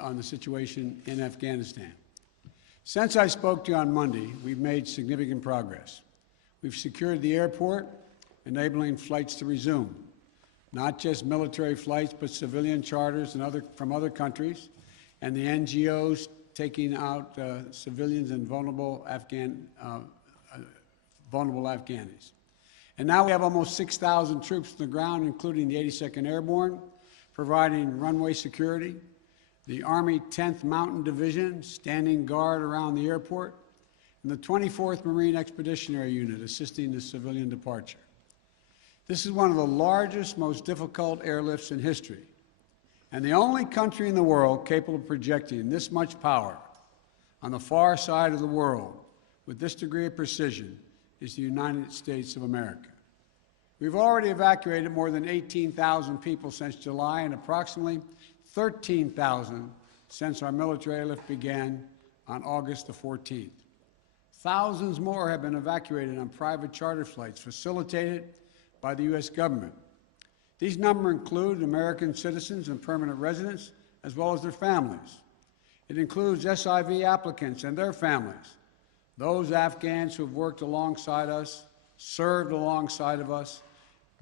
on the situation in Afghanistan. Since I spoke to you on Monday, we've made significant progress. We've secured the airport, enabling flights to resume, not just military flights, but civilian charters from other countries, and the NGOs taking out civilians and vulnerable Afghanis. And now we have almost 6,000 troops on the ground, including the 82nd Airborne, providing runway security, the Army 10th Mountain Division standing guard around the airport, and the 24th Marine Expeditionary Unit assisting the civilian departure. This is one of the largest, most difficult airlifts in history, and the only country in the world capable of projecting this much power on the far side of the world with this degree of precision is the United States of America. We've already evacuated more than 18,000 people since July and approximately 13,000 since our military airlift began on August the 14th. Thousands more have been evacuated on private charter flights facilitated by the U.S. government. These numbers include American citizens and permanent residents, as well as their families. It includes SIV applicants and their families, those Afghans who have worked alongside us, served alongside of us,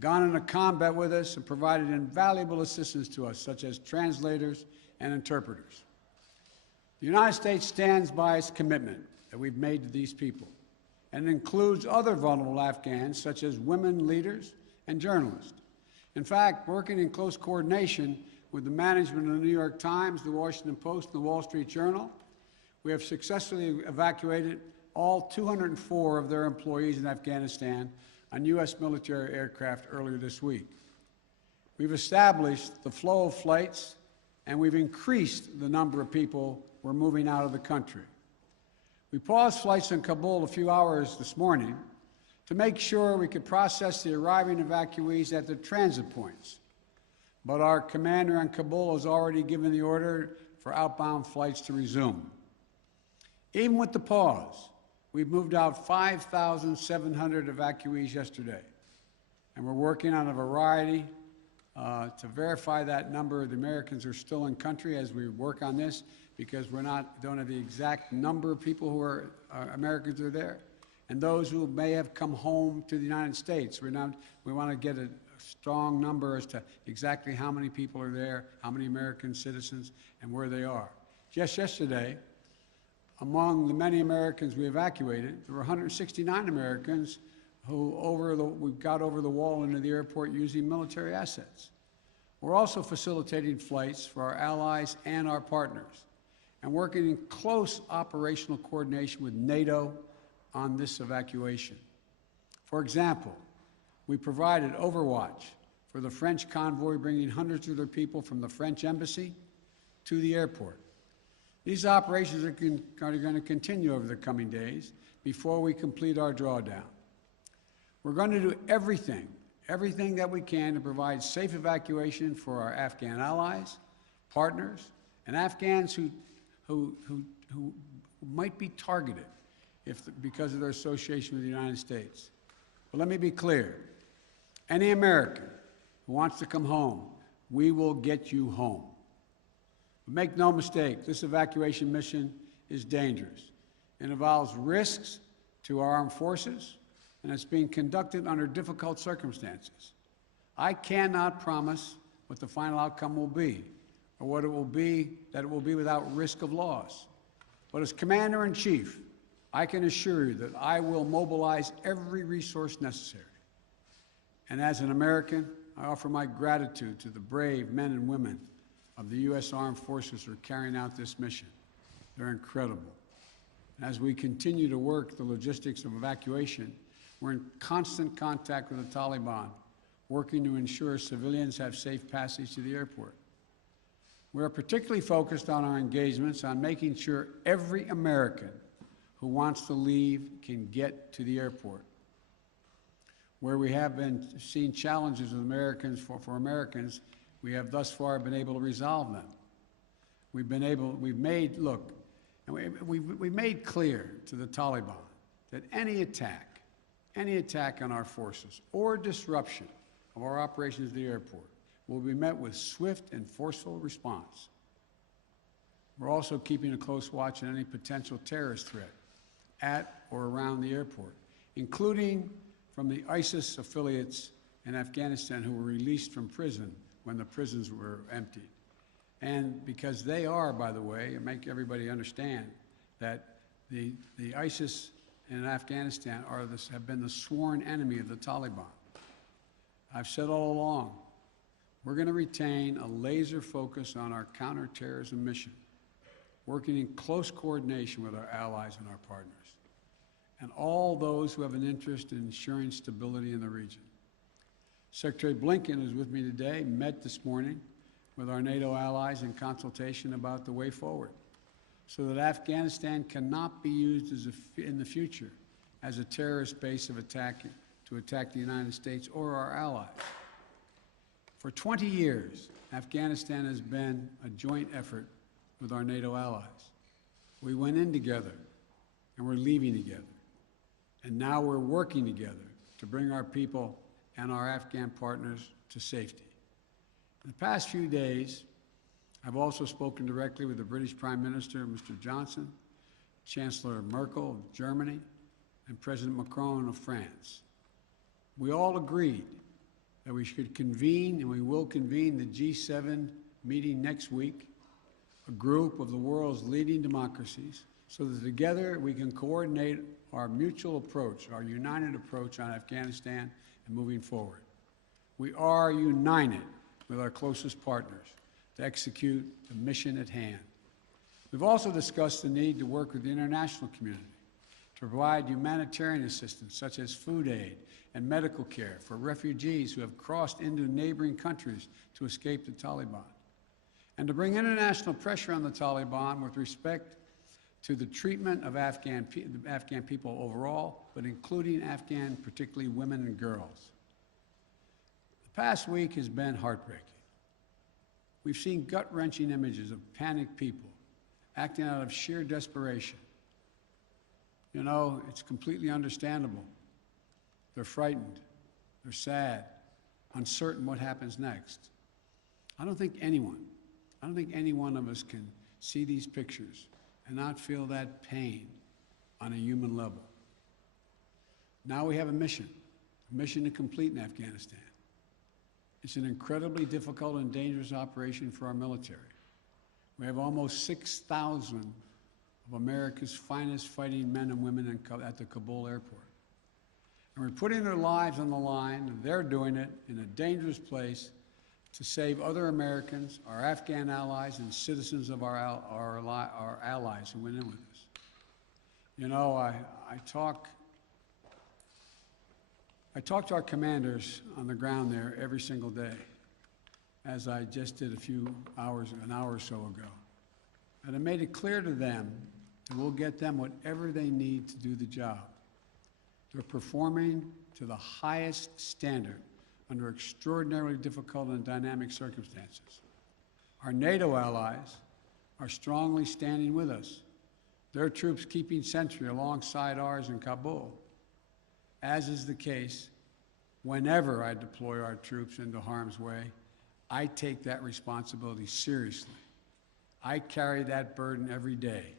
gone into combat with us, and provided invaluable assistance to us, such as translators and interpreters. The United States stands by its commitment that we've made to these people, and it includes other vulnerable Afghans, such as women leaders and journalists. In fact, working in close coordination with the management of the New York Times, the Washington Post, and the Wall Street Journal, we have successfully evacuated all 204 of their employees in Afghanistan on U.S. military aircraft earlier this week. We've established the flow of flights, and we've increased the number of people we're moving out of the country. We paused flights in Kabul a few hours this morning to make sure we could process the arriving evacuees at the transit points. But our commander in Kabul has already given the order for outbound flights to resume. Even with the pause, we've moved out 5,700 evacuees yesterday, and we're working on a variety to verify that number of the Americans who are still in country as we work on this, because don't have the exact number of people who are Americans who are there, and those who may have come home to the United States. We want to get a strong number as to exactly how many people are there, how many American citizens, and where they are. Just yesterday, among the many Americans we evacuated, there were 169 Americans who we got over the wall into the airport using military assets. We're also facilitating flights for our allies and our partners, and working in close operational coordination with NATO on this evacuation. For example, we provided overwatch for the French convoy bringing hundreds of their people from the French embassy to the airport. These operations are going to continue over the coming days before we complete our drawdown. We're going to do everything that we can to provide safe evacuation for our Afghan allies, partners, and Afghans who might be targeted because of their association with the United States. But let me be clear. Any American who wants to come home, we will get you home. But make no mistake, this evacuation mission is dangerous. It involves risks to our armed forces, and it's being conducted under difficult circumstances. I cannot promise what the final outcome will be, or what it will be, that it will be without risk of loss. But as Commander-in-Chief, I can assure you that I will mobilize every resource necessary. And as an American, I offer my gratitude to the brave men and women of the U.S. Armed Forces who are carrying out this mission. They're incredible. And as we continue to work the logistics of evacuation, we're in constant contact with the Taliban, working to ensure civilians have safe passage to the airport. We're particularly focused on our engagements on making sure every American who wants to leave can get to the airport. Where we have been seeing challenges with Americans, for Americans, we have thus far been able to resolve them. We've made clear to the Taliban that any attack on our forces or disruption of our operations at the airport will be met with swift and forceful response. We're also keeping a close watch on any potential terrorist threat at or around the airport, including from the ISIS affiliates in Afghanistan who were released from prison when the prisons were emptied. And because they are, by the way, and make everybody understand that the ISIS in Afghanistan have been the sworn enemy of the Taliban. I've said all along, we're going to retain a laser focus on our counterterrorism mission, working in close coordination with our allies and our partners, and all those who have an interest in ensuring stability in the region. Secretary Blinken, who's with me today, met this morning with our NATO allies in consultation about the way forward, so that Afghanistan cannot be used in the future as a terrorist base to attack the United States or our allies. For 20 years, Afghanistan has been a joint effort with our NATO allies. We went in together, and we're leaving together. And now we're working together to bring our people and our Afghan partners to safety. In the past few days, I've also spoken directly with the British Prime Minister, Mr. Johnson, Chancellor Merkel of Germany, and President Macron of France. We all agreed that we should convene, and we will convene, the G7 meeting next week, a group of the world's leading democracies, so that together we can coordinate our mutual approach, our united approach on Afghanistan and moving forward. We are united with our closest partners to execute the mission at hand. We've also discussed the need to work with the international community to provide humanitarian assistance, such as food aid and medical care for refugees who have crossed into neighboring countries to escape the Taliban, and to bring international pressure on the Taliban with respect to the treatment of Afghan people overall, but including Afghan, particularly women and girls. The past week has been heartbreaking. We've seen gut-wrenching images of panicked people acting out of sheer desperation. You know, it's completely understandable. They're frightened, they're sad, uncertain what happens next. I don't think any one of us can see these pictures and not feel that pain on a human level. Now we have a mission to complete in Afghanistan. It's an incredibly difficult and dangerous operation for our military. We have almost 6,000 of America's finest fighting men and women at the Kabul airport. And we're putting their lives on the line, and they're doing it in a dangerous place to save other Americans, our Afghan allies, and citizens of our allies who went in with us. You know, I talk to our commanders on the ground there every single day, as I just did an hour or so ago. And I made it clear to them that we'll get them whatever they need to do the job. They're performing to the highest standard under extraordinarily difficult and dynamic circumstances. Our NATO allies are strongly standing with us, their troops keeping sentry alongside ours in Kabul, as is the case whenever I deploy our troops into harm's way. I take that responsibility seriously. I carry that burden every day,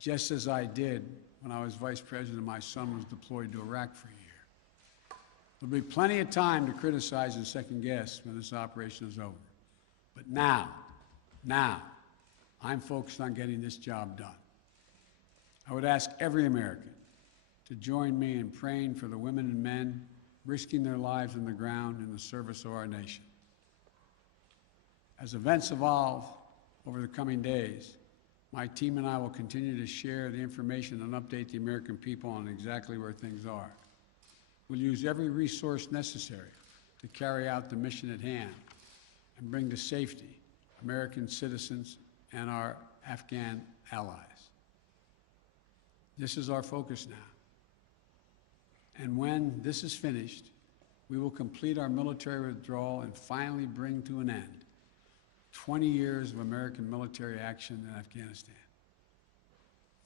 just as I did when I was vice president and my son was deployed to Iraq for a year. There'll be plenty of time to criticize and second guess when this operation is over. But now, I'm focused on getting this job done. I would ask every American to join me in praying for the women and men risking their lives on the ground in the service of our nation. As events evolve over the coming days, my team and I will continue to share the information and update the American people on exactly where things are. We'll use every resource necessary to carry out the mission at hand and bring to safety American citizens and our Afghan allies. This is our focus now. And when this is finished, we will complete our military withdrawal and finally bring to an end 20 years of American military action in Afghanistan.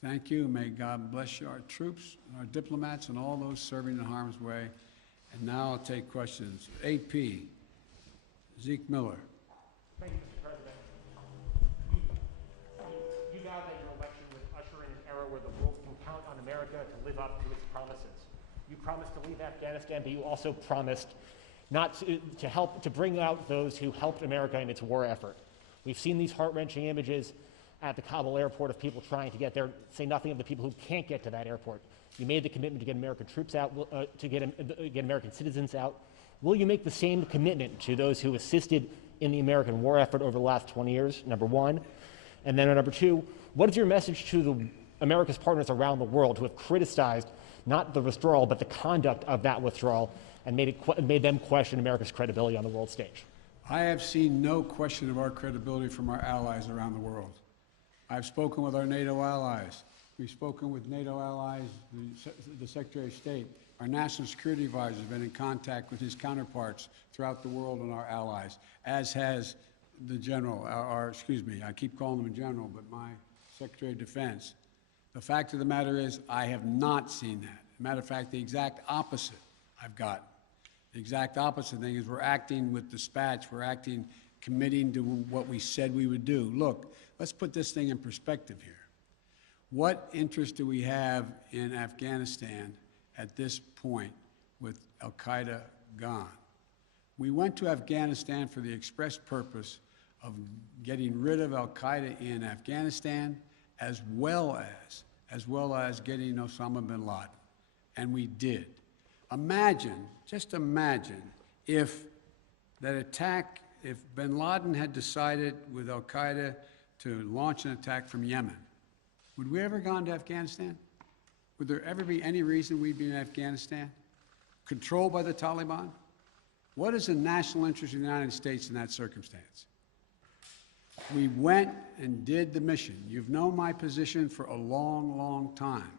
Thank you. May God bless you, our troops, and our diplomats, and all those serving in harm's way. And now I'll take questions. AP, Zeke Miller. Thank you, Mr. President. America to live up to its promises. You promised to leave Afghanistan, but you also promised not to help to bring out those who helped America in its war effort. We've seen these heart-wrenching images at the Kabul airport of people trying to get there, say nothing of the people who can't get to that airport. You made the commitment to get American troops out, to get American citizens out. Will you make the same commitment to those who assisted in the American war effort over the last 20 years, number one? And then number two, what is your message to America's partners around the world who have criticized not the withdrawal, but the conduct of that withdrawal and made them question America's credibility on the world stage? I have seen no question of our credibility from our allies around the world. I've spoken with our NATO allies. We've spoken with NATO allies, the Secretary of State. Our National Security Advisor has been in contact with his counterparts throughout the world and our allies, as has the General, I keep calling him a General, but my Secretary of Defense. The fact of the matter is, I have not seen that. Matter of fact, the exact opposite I've gotten. The exact opposite thing is we're acting with dispatch, we're acting committing to what we said we would do. Look, let's put this thing in perspective here. What interest do we have in Afghanistan at this point with al-Qaeda gone? We went to Afghanistan for the express purpose of getting rid of al-Qaeda in Afghanistan, as well as getting Osama bin Laden. And we did. Imagine, just imagine, if that attack, if bin Laden had decided with al-Qaeda to launch an attack from Yemen, would we ever gone to Afghanistan? Would there ever be any reason we'd be in Afghanistan? Controlled by the Taliban? What is the national interest of the United States in that circumstance? We went and did the mission. You've known my position for a long, long time.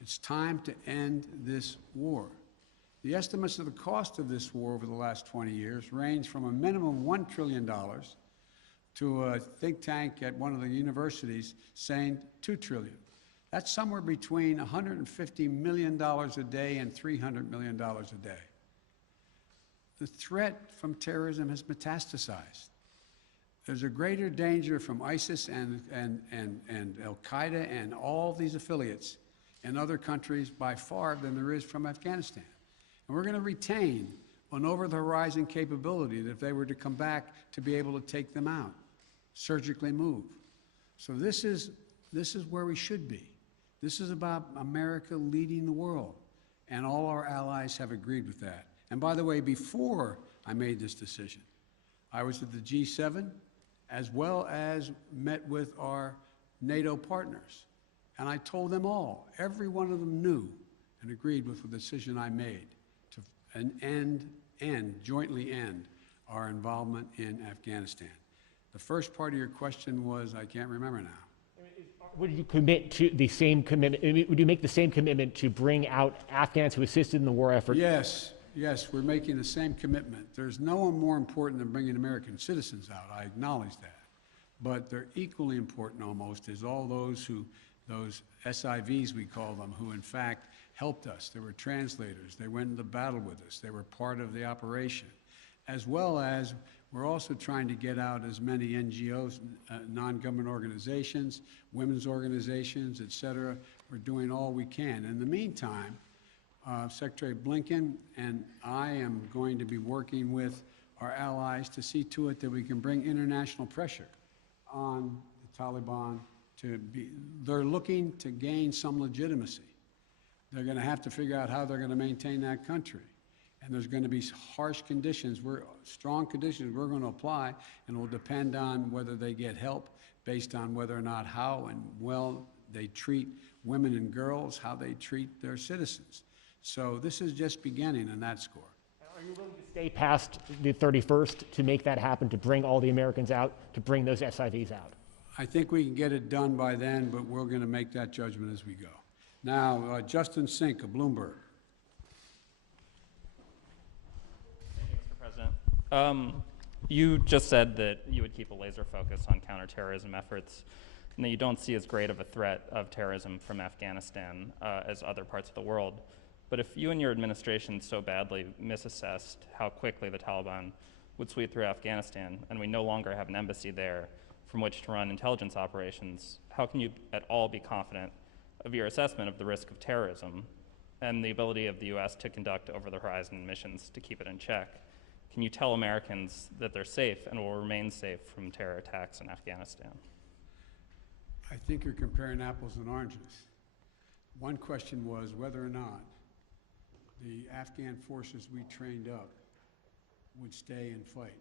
It's time to end this war. The estimates of the cost of this war over the last 20 years range from a minimum of $1 trillion to a think tank at one of the universities saying $2 trillion. That's somewhere between $150 million a day and $300 million a day. The threat from terrorism has metastasized. There's a greater danger from ISIS and al-Qaeda and all these affiliates in other countries by far than there is from Afghanistan. And we're going to retain an over-the-horizon capability that if they were to come back to be able to take them out, surgically move. So this is where we should be. This is about America leading the world, and all our allies have agreed with that. And by the way, before I made this decision, I was at the G7 as well as met with our NATO partners. And I told them all, every one of them knew and agreed with the decision I made to jointly end our involvement in Afghanistan. The first part of your question was, I can't remember now. Would you commit to the same commitment? Would you make the same commitment to bring out Afghans who assisted in the war effort? Yes, we're making the same commitment. There's no one more important than bringing American citizens out. I acknowledge that. But they're equally important almost is all those SIVs we call them, who in fact helped us. They were translators. They went into battle with us. They were part of the operation. As well as we're also trying to get out as many NGOs, non-government organizations, women's organizations, et cetera. We're doing all we can. In the meantime, Secretary Blinken and I am going to be working with our allies to see to it that we can bring international pressure on the Taliban they're looking to gain some legitimacy. They're going to have to figure out how they're going to maintain that country. And there's going to be harsh conditions, strong conditions we're going to apply, and it will depend on whether they get help based on whether or not how and well they treat women and girls, how they treat their citizens. So this is just beginning on that score. Are you willing to stay past the 31st to make that happen, to bring all the Americans out, to bring those SIVs out? I think we can get it done by then, but we're going to make that judgment as we go. Now, Justin Sink of Bloomberg. Thank you, Mr. President. You just said that you would keep a laser focus on counterterrorism efforts and that you don't see as great of a threat of terrorism from Afghanistan as other parts of the world. But if you and your administration so badly misassessed how quickly the Taliban would sweep through Afghanistan, and we no longer have an embassy there from which to run intelligence operations, how can you at all be confident of your assessment of the risk of terrorism and the ability of the U.S. to conduct over-the-horizon missions to keep it in check. Can you tell Americans that they're safe and will remain safe from terror attacks in Afghanistan? I think you're comparing apples and oranges. One question was whether or not the Afghan forces we trained up would stay and fight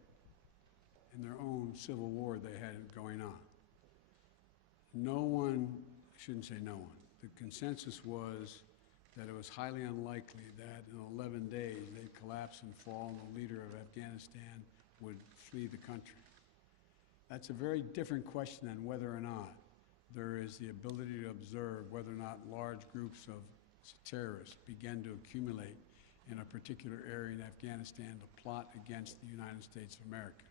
in their own civil war they had going on. No one, I shouldn't say no one, the consensus was that it was highly unlikely that in 11 days they'd collapse and fall and the leader of Afghanistan would flee the country. That's a very different question than whether or not there is the ability to observe whether or not large groups of terrorists begin to accumulate in a particular area in Afghanistan to plot against the United States of America.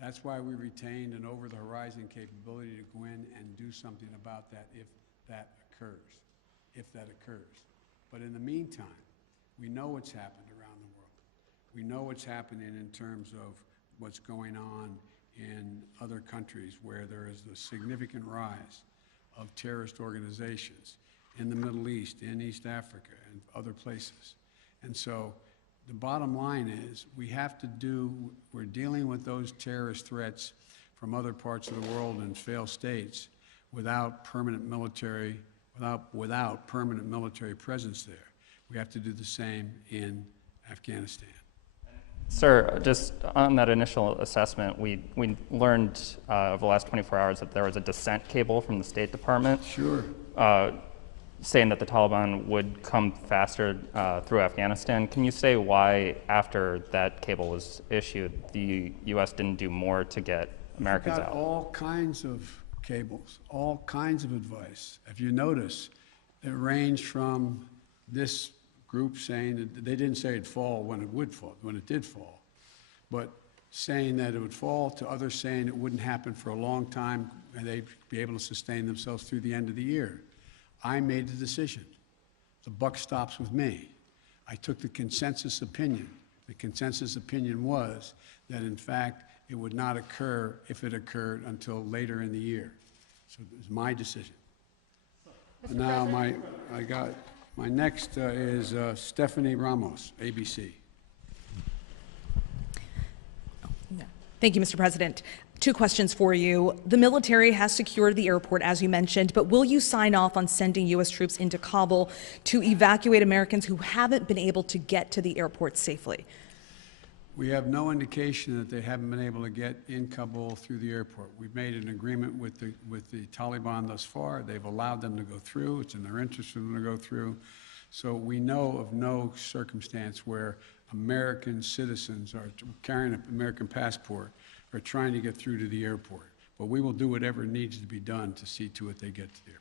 That's why we retained an over-the-horizon capability to go in and do something about that if that occurs. But in the meantime, we know what's happened around the world. We know what's happening in terms of what's going on in other countries where there is a significant rise of terrorist organizations in the Middle East, in East Africa, and other places. And so the bottom line is we're dealing with those terrorist threats from other parts of the world and failed states without permanent military presence there. We have to do the same in Afghanistan. Sir, just on that initial assessment, we learned over the last 24 hours that there was a dissent cable from the State Department. Sure. Saying that the Taliban would come faster through Afghanistan. Can you say why, after that cable was issued, the U.S. didn't do more to get Americans out? All kinds of cables, all kinds of advice. If you notice, it ranged from this group saying that they didn't say it'd fall when it did fall, but saying that it would fall, to others saying it wouldn't happen for a long time and they'd be able to sustain themselves through the end of the year. I made the decision. The buck stops with me. I took the consensus opinion. The consensus opinion was that, in fact, it would not occur, if it occurred, until later in the year. So it was my decision. Now, my next is Stephanie Ramos, ABC. Thank you, Mr. President. 2 questions for you. The military has secured the airport, as you mentioned, but will you sign off on sending U.S. troops into Kabul to evacuate Americans who haven't been able to get to the airport safely? We have no indication that they haven't been able to get in Kabul through the airport. We've made an agreement with the Taliban thus far. They've allowed them to go through. It's in their interest for them to go through. So we know of no circumstance where American citizens are carrying an American passport are trying to get through to the airport. But we will do whatever needs to be done to see to it they get to the airport.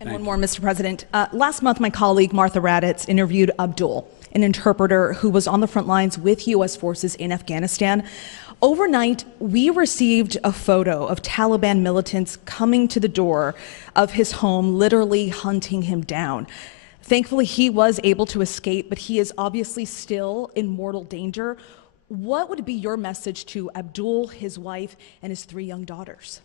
And one more, Mr. President. Last month, my colleague Martha Raddatz interviewed Abdul, an interpreter who was on the front lines with U.S. forces in Afghanistan. Overnight, we received a photo of Taliban militants coming to the door of his home, literally hunting him down. Thankfully, he was able to escape, but he is obviously still in mortal danger. What would be your message to Abdul, his wife, and his 3 young daughters?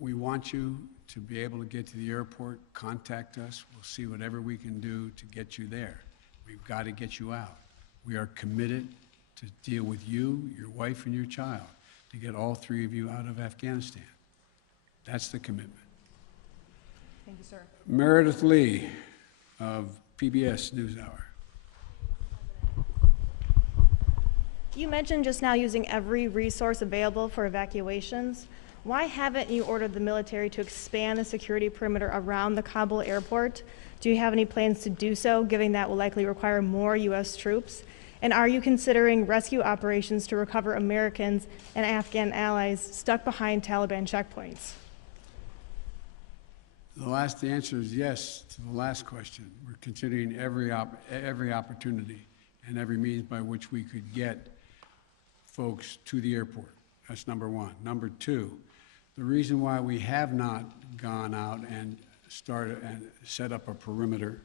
We want you to be able to get to the airport. Contact us. We'll see whatever we can do to get you there. We've got to get you out. We are committed to deal with you, your wife, and your child to get all 3 of you out of Afghanistan. That's the commitment. Thank you, sir. Meredith Lee of PBS NewsHour. You mentioned just now using every resource available for evacuations. Why haven't you ordered the military to expand the security perimeter around the Kabul airport? Do you have any plans to do so, given that will likely require more U.S. troops? And are you considering rescue operations to recover Americans and Afghan allies stuck behind Taliban checkpoints? The answer is yes to the last question. We're considering every opportunity and every means by which we could get folks to the airport. That's number 1. Number 2, the reason why we have not gone out and started and set up a perimeter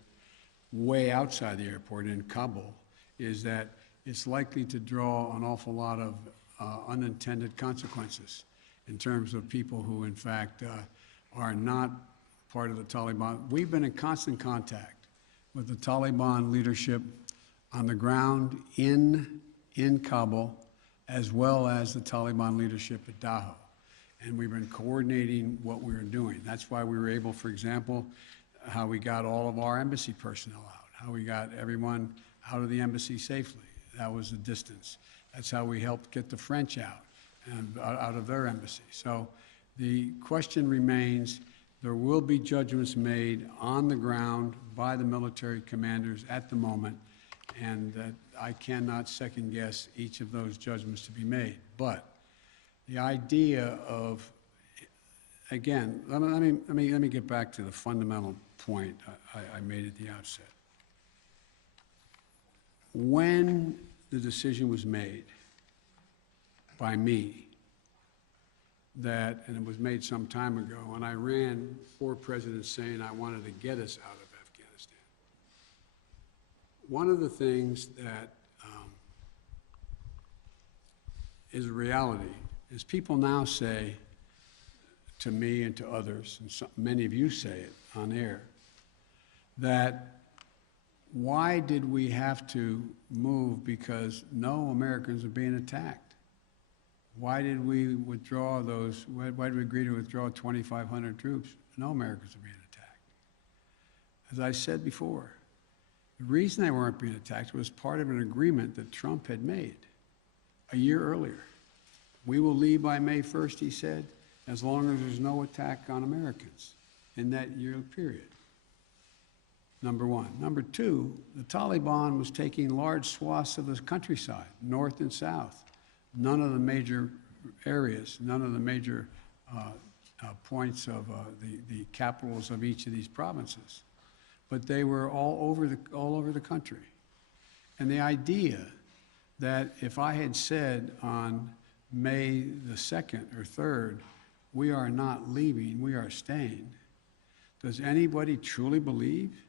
way outside the airport in Kabul is that it's likely to draw an awful lot of unintended consequences in terms of people who, in fact, are not part of the Taliban. We've been in constant contact with the Taliban leadership on the ground in Kabul, as well as the Taliban leadership at Dahou. And we've been coordinating what we were doing. That's why we were able, for example, how we got all of our embassy personnel out, how we got everyone out of the embassy safely. That was the distance. That's how we helped get the French out and out of their embassy. So the question remains, there will be judgments made on the ground by the military commanders at the moment, and that I cannot second guess each of those judgments to be made. But the idea of, again, let me get back to the fundamental point I made at the outset. When the decision was made by me that, and it was made some time ago, and I ran 4 presidents saying I wanted to get us out of Afghanistan. One of the things that is a reality is people now say to me and to others, and many of you say it on air, that why did we have to move because no Americans are being attacked? Why did we withdraw those, why did we agree to withdraw 2,500 troops? No Americans are being attacked. As I said before, the reason they weren't being attacked was part of an agreement that Trump had made a year earlier. We will leave by May 1st, he said, as long as there's no attack on Americans in that year period. Number one. Number two, the Taliban was taking large swaths of the countryside, north and south. None of the major areas, none of the major points of the capitals of each of these provinces. But they were all over the country. And the idea that if I had said on May the 2nd or 3rd, we are not leaving, we are staying, does anybody truly believe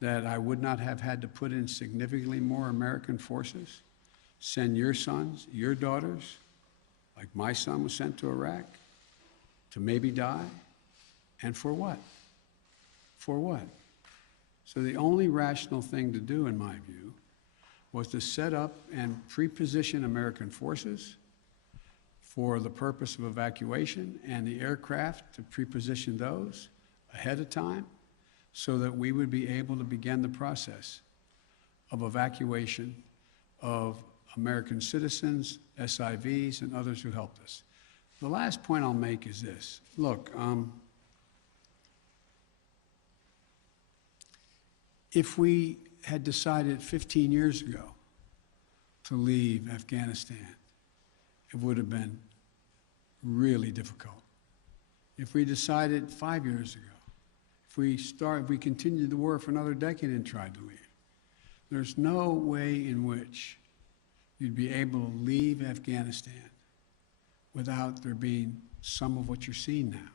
that I would not have had to put in significantly more American forces, send your sons, your daughters, like my son was sent to Iraq, to maybe die? And for what? For what? So the only rational thing to do, in my view, was to set up and pre-position American forces for the purpose of evacuation, and the aircraft to pre-position those ahead of time so that we would be able to begin the process of evacuation of American citizens, SIVs, and others who helped us. The last point I'll make is this. Look, if we had decided 15 years ago to leave Afghanistan, it would have been really difficult. If we decided 5 years ago, if we continued the war for another decade and tried to leave, there's no way in which you'd be able to leave Afghanistan without there being some of what you're seeing now.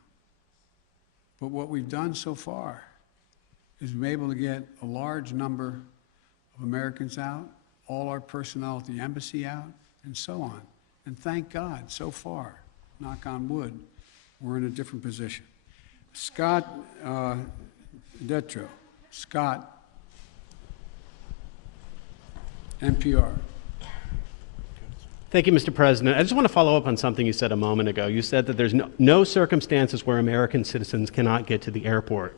But what we've done so far is we've been able to get a large number of Americans out, all our personnel at the embassy out, and so on. And thank God, so far, knock on wood, we're in a different position. Scott Detrow. Scott, NPR. Thank you, Mr. President. I just want to follow up on something you said a moment ago. You said that there's no circumstances where American citizens cannot get to the airport.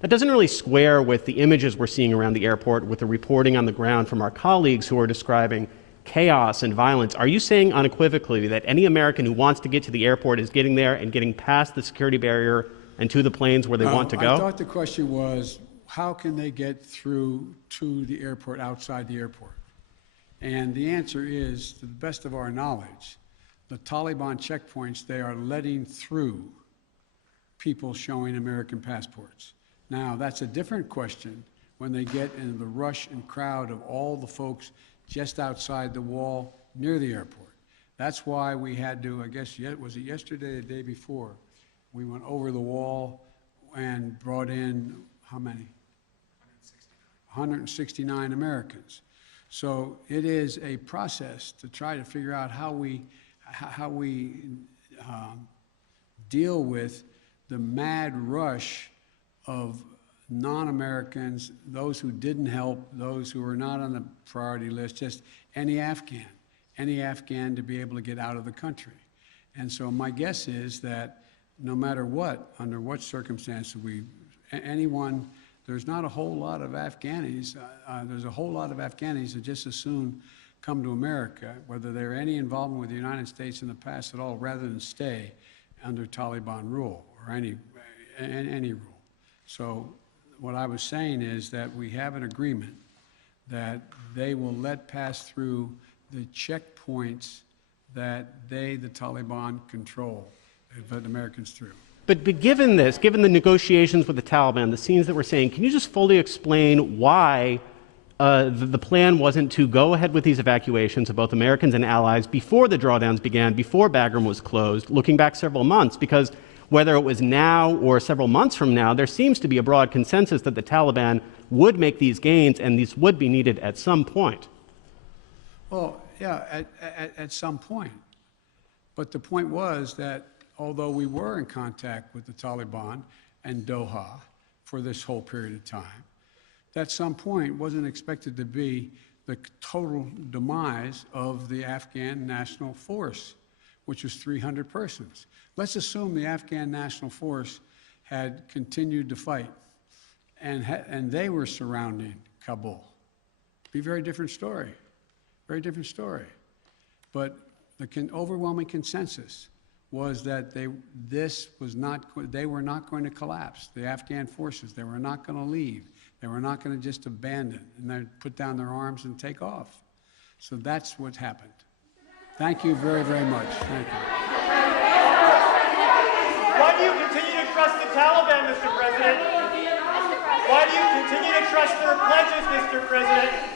That doesn't really square with the images we're seeing around the airport, with the reporting on the ground from our colleagues who are describing chaos and violence. Are you saying unequivocally that any American who wants to get to the airport is getting there and getting past the security barrier and to the planes where they want to go? I thought the question was, how can they get through to the airport outside the airport? And the answer is, to the best of our knowledge, the Taliban checkpoints, they are letting through people showing American passports. Now, that's a different question when they get into the rush and crowd of all the folks just outside the wall near the airport. That's why we had to, I guess, was it yesterday or the day before, we went over the wall and brought in, how many? 169 Americans. So it is a process to try to figure out how we deal with the mad rush of non-Americans, those who didn't help, those who were not on the priority list, just any Afghan to be able to get out of the country. And so my guess is that no matter what, under what circumstances anyone, there's not a whole lot of Afghanis, there's a whole lot of Afghanis that just as soon come to America, whether they're any involvement with the United States in the past at all, rather than stay under Taliban rule or any rule. So what I was saying is that we have an agreement that they will let pass through the checkpoints that the Taliban control, and put Americans through. But given this, given the negotiations with the Taliban, the scenes that we're seeing, can you just fully explain why the plan wasn't to go ahead with these evacuations of both Americans and allies before the drawdowns began, before Bagram was closed, looking back several months? Because whether it was now or several months from now, there seems to be a broad consensus that the Taliban would make these gains and these would be needed at some point. Well, yeah, at some point. But the point was that although we were in contact with the Taliban and Doha for this whole period of time, that some point wasn't expected to be the total demise of the Afghan National Force, which was 300 persons. Let's assume the Afghan National Force had continued to fight and they were surrounding Kabul. Be a very different story, very different story. But the overwhelming consensus was that they were not going to collapse. The Afghan forces, they were not going to leave. They were not going to just abandon and then put down their arms and take off. So that's what happened. Thank you very, very much. Thank you. Why do you continue to trust the Taliban, Mr. President? Why do you continue to trust their pledges, Mr. President?